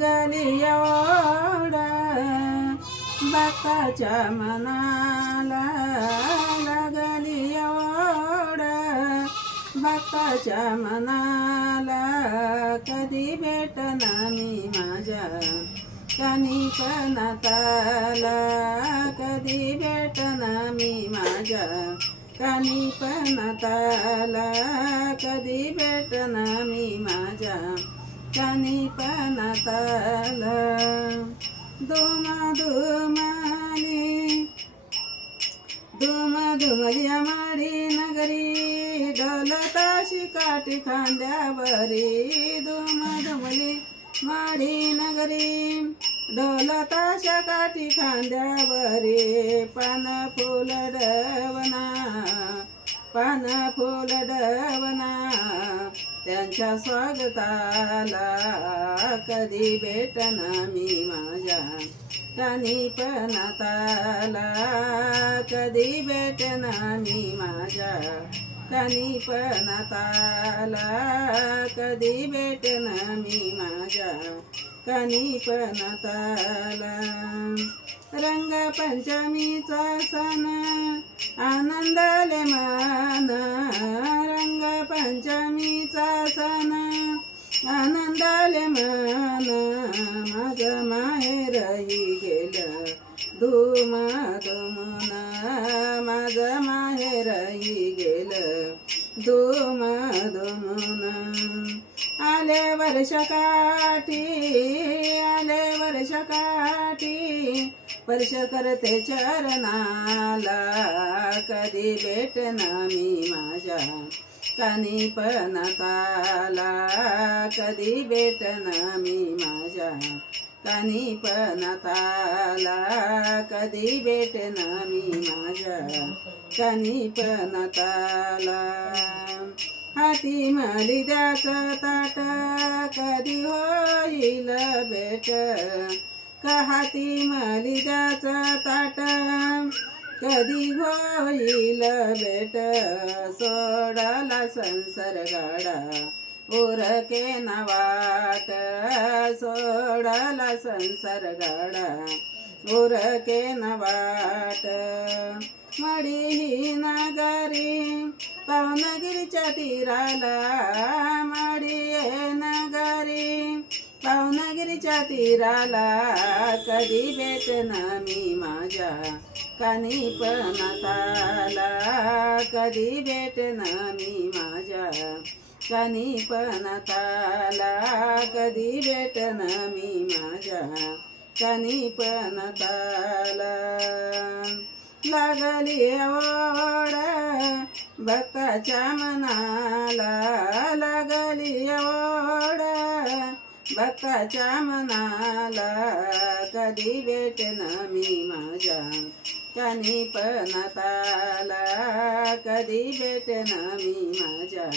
लागली ओढ भक्ताच्या मनाला, लागली ओढ भक्ताच्या मनाला, कधी भेटना मी माझ्या कानिपनाथाला, कधी भेटना मी माझ्या कानिपनाथाला, कधी भेटना मी माझ्या कानिपनाथाला. धुमधुमली आमाडी नगरी, डोलताशी काठी खांद्यावरी, धुमधुमली माडी नगरी, डोलताशा काठी खांद्यावरी, पान फुल डवना, पान फुल डवना, त्यांच्या स्वागताला, कधी भेटना मी माझ्या कानिपनाथाला, कधी भेटना मी माझ्या कानिपनाथाला, कधी भेटना मी माझ्या कानिपनाथाला. रंगपंचमीचा सण आनंदाले मन, रंगपंचमीचा सण आनंदाले मन, माझं माहेरही गेलं धूम धुमून, माझं माहेरही गेलं धूम धुमून. आले वर्षकाठी, आले वर्षकाठी, स्पर्श करते चरणाला, कधी भेटना मी माझ्या कानिपनाथाला, कधी भेटना मी माझ्या कानिपनाथाला, कधी भेटना मी माझ्या कानिपनाथाला. हाती मलिद्याचं ताट कधी होईल भेट, का हाती मलिद्याचं ताट कधी होईल भेट, सोडला संसार गाडा उरके ना वाट, सोडला संसार गाडा उरके ना वाट. मडी ही नगरी पावनगिरीच्या तीराला, मडी नगरी पावनगिरीच्या तीराला, कधी भेटना मी माझ्या कानिपनाथाला, कधी भेटना मी माझ्या कानिपनाथाला, कधी भेटना मी माझ्या कानिपनाथाला. लागली ओढ भक्ताच्या मनाला, लागली ओढ भक्ताच्या मनाला, कधी भेटना मी माझ्या कानिपनाथाला, कधी भेटना मी माझ्या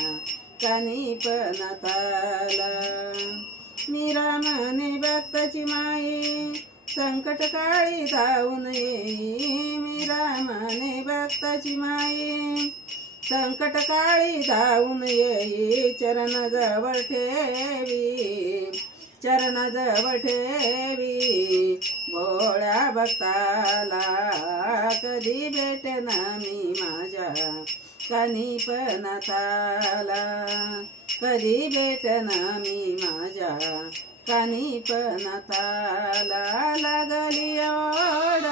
कानिपनाथाला. मीरा म्हणे भक्ताची माई संकट काळी धावून येई, मीरा म्हणे भक्ताची माई संकट काळी धावून येई, चरण जवळ ठेवी, चरण जवळ ठेवी, भोळ्या भक्ताला, कधी भेटना मी माझ्या कानिपनाथाला, कधी भेटना मी माझ्या कानिपनाथाला. लागली ओढ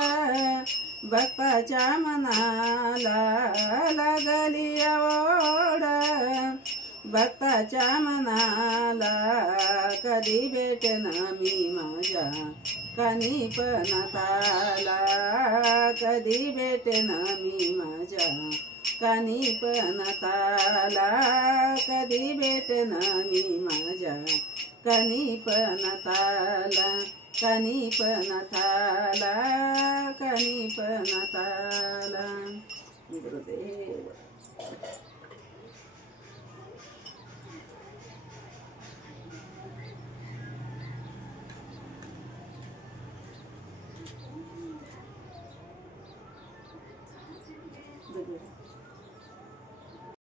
भक्ताच्या मनाला, लागली ओढ भक्ताच्या मनाला, कधी भेटना मी माझ्या कानिपनाथाला, कधी भेटना मी माझ्या कानिपनाथाला, कधी भेटना मी माझ्या कानिपनाथाला, कानिपनाथाला, कानिपनाथाला. गुरुदेव.